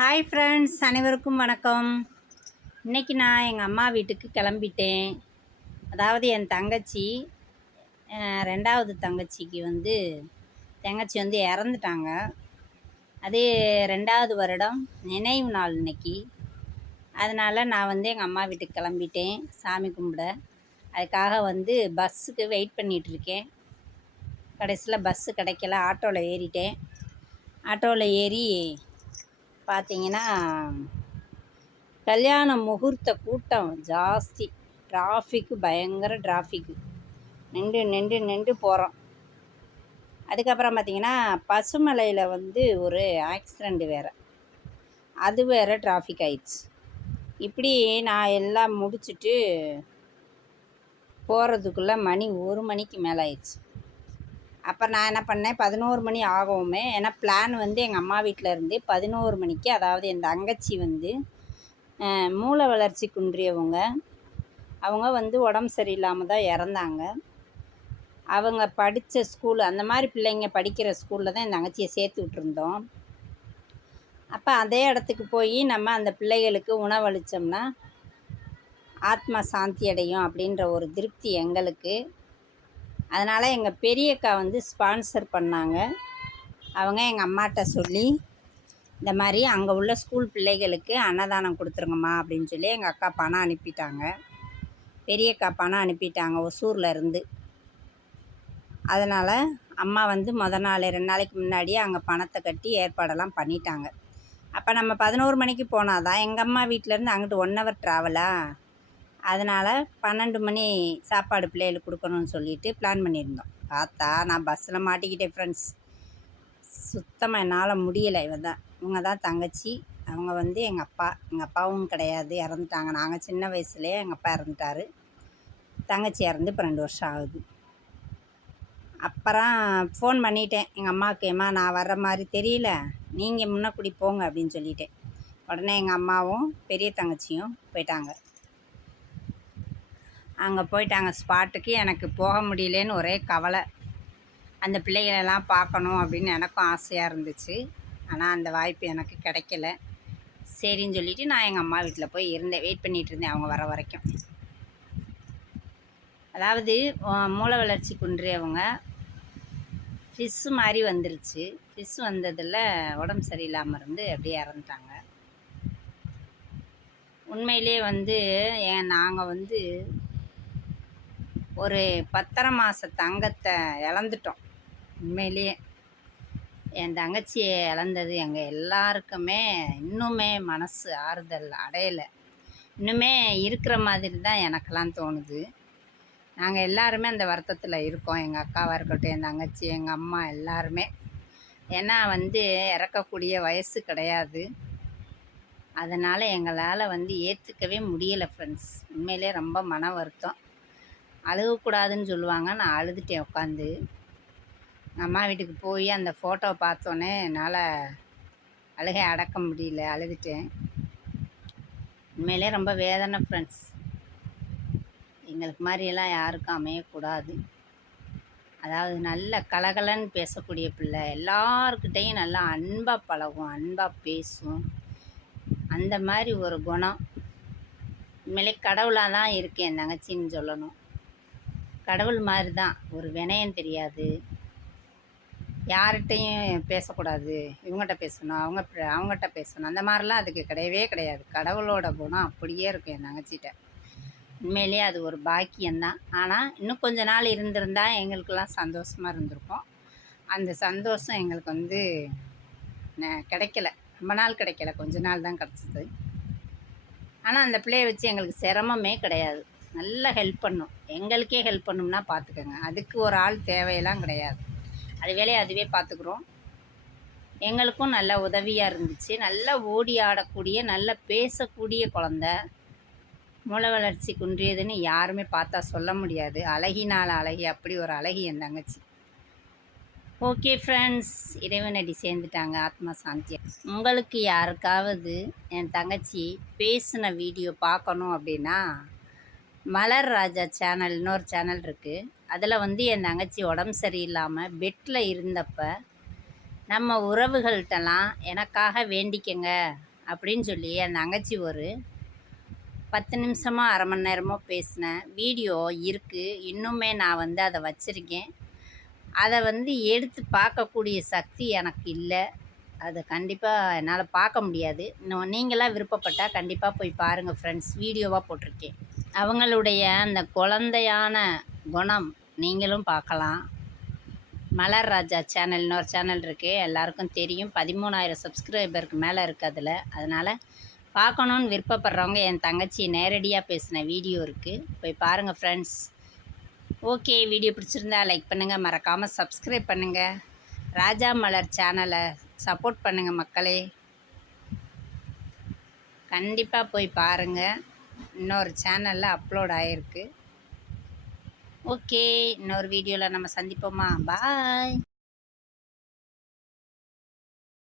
Hi friends அனைவருக்கும் வணக்கம். இன்றைக்கி நான் எங்கள் அம்மா வீட்டுக்கு கிளம்பிட்டேன். அதாவது என் தங்கச்சி ரெண்டாவது தங்கச்சிக்கு வந்து தங்கச்சி வந்து இறந்துட்டாங்க. அது ரெண்டாவது வருடம் நினைவு நாள் இன்னைக்கு. அதனால் நான் வந்து எங்கள் அம்மா வீட்டுக்கு கிளம்பிட்டேன் சாமி கும்பிட. அதுக்காக வந்து பஸ்ஸுக்கு வெயிட் பண்ணிகிட்ருக்கேன் கடைசியில் பஸ்ஸு கிடைக்கல ஆட்டோவில் ஏறிட்டேன். ஆட்டோவில் ஏறி பார்த்தீங்கன்னா கல்யாண முகூர்த்த கூட்டம் ஜாஸ்தி. டிராஃபிக்கு பயங்கர டிராஃபிக்கு நின்று நின்று நின்று போகிறோம் அதுக்கப்புறம் பார்த்தீங்கன்னா பசுமலையில் வந்து ஒரு ஆக்சிடெண்ட் வேறு. அது வேறு டிராஃபிக் ஆயிடுச்சு. இப்படி நான் எல்லாம் முடிச்சுட்டு போகிறதுக்குள்ளே மணி ஒரு மணிக்கு மேலே ஆயிடுச்சு. அப்போ நான் என்ன பண்ணேன் பதினோரு மணி ஆகவுமே ஏன்னா பிளான் வந்து எங்கள் அம்மா வீட்டில் இருந்து பதினோரு மணிக்கு அதாவது என் தங்கச்சி வந்து மூளை வளர்ச்சி குன்றியவங்க. அவங்க வந்து உடம்பு சரியில்லாமல் தான் இறந்தாங்க. அவங்க படித்த ஸ்கூல் அந்த மாதிரி பிள்ளைங்க படிக்கிற ஸ்கூலில் தான் என் தங்கச்சியை சேர்த்து விட்ருந்தோம் அப்போ அதே இடத்துக்கு போய் நம்ம அந்த பிள்ளைகளுக்கு உணவளித்தோம்னா ஆத்மா சாந்தி அடையும் அப்படின்ற ஒரு திருப்தி எங்களுக்கு. அதனால் எங்கள் பெரியக்கா வந்து ஸ்பான்சர் பண்ணாங்க. அவங்க எங்கள் அம்மாட்ட சொல்லி இந்த மாதிரி அங்கே உள்ள ஸ்கூல் பிள்ளைகளுக்கு அன்னதானம் கொடுத்துருங்கம்மா அப்படின்னு சொல்லி எங்கள் அக்கா பணம் அனுப்பிட்டாங்க. பெரியக்கா பணம் அனுப்பிட்டாங்க ஒசூரில் இருந்து. அதனால் அம்மா வந்து முத நாள் ரெண்டு நாளைக்கு முன்னாடியே அங்கே பணத்தை கட்டி ஏற்பாடெல்லாம் பண்ணிட்டாங்க. அப்போ நம்ம பதினோரு மணிக்கு போனால் தான் எங்கள் அம்மா வீட்டிலேருந்து அங்கிட்டு ஒன் ஹவர் ட்ராவலா அதனால் பன்னெண்டு மணி சாப்பாடு பிள்ளைகளுக்கு கொடுக்கணும்னு சொல்லிட்டு பிளான் பண்ணியிருந்தோம். பார்த்தா நான் பஸ்ஸில் மாட்டிக்கிட்டேன் ஃப்ரெண்ட்ஸ் சுத்தமாக என்னால் முடியலை இவன் தான். இவங்க தான் தங்கச்சி. அவங்க வந்து எங்கள் அப்பா. எங்கள் அப்பாவும் கிடையாது. இறந்துட்டாங்க. நாங்கள் சின்ன வயசுலேயே எங்கள் அப்பா இறந்துட்டாரு. தங்கச்சி இறந்து இப்போ ரெண்டு வருஷம் ஆகுது. அப்புறம் ஃபோன் பண்ணிட்டேன். எங்கள் அம்மாவுக்கு ஏம்மா நான் வர்ற மாதிரி தெரியல. நீங்கள் முன்னக்குடி போங்க அப்படின்னு சொல்லிட்டேன். உடனே எங்கள் அம்மாவும் பெரிய தங்கச்சியும் போயிட்டாங்க. அங்கே போயிட்டாங்க. ஸ்பாட்டுக்கு எனக்கு போக முடியலேன்னு ஒரே கவலை. அந்த பிள்ளைகளெல்லாம் பார்க்கணும் அப்படின்னு எனக்கும் ஆசையாக இருந்துச்சு. ஆனால் அந்த வாய்ப்பு எனக்கு கிடைக்கல. சரின்னு சொல்லிவிட்டு நான் எங்கள் அம்மா வீட்டில் போய் இருந்தேன். வெயிட் பண்ணிகிட்டு இருந்தேன் அவங்க வர வரைக்கும். அதாவது மூளை வளர்ச்சி குன்றியவங்க ஃபிஷ்ஷு மாதிரி வந்துருச்சு. ஃபிஷ் வந்ததில் உடம்பு சரியில்லாமல் இருந்து அப்படியே இறந்துட்டாங்க. உண்மையிலே வந்து ஏன் நாங்கள் வந்து ஒரு பத்தரை மாத தங்கத்தை இழந்துட்டோம். உண்மையிலேயே. என் தங்கச்சியை இழந்தது எங்கள் எல்லாருக்குமே இன்னுமே மனசு ஆறுதல் அடையலை. இன்னுமே இருக்கிற மாதிரி தான் எனக்கெல்லாம் தோணுது. நாங்கள் எல்லாருமே அந்த வருத்தத்தில் இருக்கோம். எங்கள் அக்காவாக இருக்கட்டும் என் தங்கச்சி எங்கள் அம்மா எல்லாருமே. ஏன்னா வந்து இறக்கக்கூடிய வயசு கிடையாது. அதனால் எங்களால் வந்து ஏற்றுக்கவே முடியலை ஃப்ரெண்ட்ஸ் உண்மையிலே ரொம்ப மன வருத்தம். அழுகக்கூடாதுன்னு சொல்லுவாங்க. நான் அழுதுட்டேன் உட்காந்து. அம்மா வீட்டுக்கு போய் அந்த ஃபோட்டோவை பார்த்தோன்னே என்னால் அழுகை அடக்க முடியல. அழுதுட்டேன். உண்மையிலே ரொம்ப வேதனை ஃப்ரெண்ட்ஸ் எங்களுக்கு மாதிரியெல்லாம் யாருக்கும் அமையக்கூடாது. அதாவது நல்ல கலகலன்னு பேசக்கூடிய பிள்ளை. எல்லாருக்கிட்டேயும் நல்லா அன்பாக பழகும் அன்பாக பேசும் அந்த மாதிரி ஒரு குணம். உண்மையிலே கடவுளாக தான் இருக்கேன் தங்கச்சின்னு சொல்லணும். கடவுள் மாதிரி தான் ஒரு வினயம் தெரியாது. யார்கிட்டையும் பேசக்கூடாது. இவங்ககிட்ட பேசணும் அவங்க அவங்ககிட்ட பேசணும். அந்த மாதிரிலாம் அதுக்கு கிடையவே கிடையாது. கடவுளோட குணம் அப்படியே இருக்கும் என் தங்கச்சிட்ட. உண்மையிலேயே அது ஒரு பாக்கியம்தான். ஆனால் இன்னும் கொஞ்ச நாள் இருந்திருந்தா எங்களுக்கெல்லாம் சந்தோஷமாக இருந்திருக்கும். அந்த சந்தோஷம் எங்களுக்கு வந்து கிடைக்கல. ரொம்ப நாள் கிடைக்கல. கொஞ்ச நாள் தான் கிடச்சிது. ஆனால் அந்த பிள்ளையை வச்சு எங்களுக்கு சிரமமே கிடையாது. நல்லா ஹெல்ப் பண்ணும். எங்களுக்கே ஹெல்ப் பண்ணும்னா பார்த்துக்கோங்க அதுக்கு ஒரு ஆள் தேவையெல்லாம் கிடையாது. அது வேலையை அதுவே பார்த்துக்குறோம் எங்களுக்கும் நல்ல உதவியாக இருந்துச்சு. நல்லா ஓடி ஆடக்கூடிய நல்ல பேசக்கூடிய குழந்த. மூளை வளர்ச்சி குன்றியதுன்னு யாருமே பார்த்தா சொல்ல முடியாது. அழகினால் அழகி அப்படி ஒரு அழகி என் தங்கச்சி. ஓகே ஃப்ரெண்ட்ஸ் இறைவனடி சேர்ந்துட்டாங்க. ஆத்மா சாந்தி. உங்களுக்கு யாருக்காவது என் தங்கச்சி பேசின வீடியோ பார்க்கணும் அப்படின்னா மலர் ராஜா சேனல் இன்னொரு சேனல் இருக்குது அதில் வந்து என் தங்கச்சி உடம்பு சரியில்லாமல் பெட்டில் இருந்தப்ப நம்ம உறவுகள்கிட்டலாம் எனக்காக வேண்டிக்கங்க அப்படின்னு சொல்லி என் தங்கச்சி ஒரு பத்து நிமிஷமோ அரை மணி நேரமோ பேசின வீடியோ இருக்குது இன்னுமே நான் வந்து அதை வச்சுருக்கேன். அதை வந்து எடுத்து பார்க்கக்கூடிய சக்தி எனக்கு இல்லை. அது கண்டிப்பாக என்னால் பார்க்க முடியாது. இன்னும் நீங்களாம் விருப்பப்பட்டால் கண்டிப்பாக போய் பாருங்கள் ஃப்ரெண்ட்ஸ் வீடியோவாக போட்டிருக்கேன். அவங்களுடைய அந்த குழந்தையான குணம் நீங்களும் பார்க்கலாம். மலர் ராஜா சேனல் இன்னொரு சேனல் இருக்குது எல்லாருக்கும் தெரியும். பதிமூணாயிரம் சப்ஸ்கிரைபருக்கு மேலே இருக்குது அதில். அதனால் பார்க்கணுன்னு விருப்பப்படுறவங்க என் தங்கச்சி நேரடியாக பேசின வீடியோ இருக்குது போய் பாருங்கள் ஃப்ரெண்ட்ஸ் ஓகே வீடியோ பிடிச்சிருந்தா லைக் பண்ணுங்கள் மறக்காமல் சப்ஸ்கிரைப் பண்ணுங்கள் ராஜா மலர் சேனலை சப்போர்ட் பண்ணுங்கள் மக்களே. கண்டிப்பாக போய் பாருங்கள் இன்னொரு சேனலில் அப்லோட் ஆகிருக்கு ஓகே இன்னொரு வீடியோவில் நம்ம சந்திப்போமா? பாய்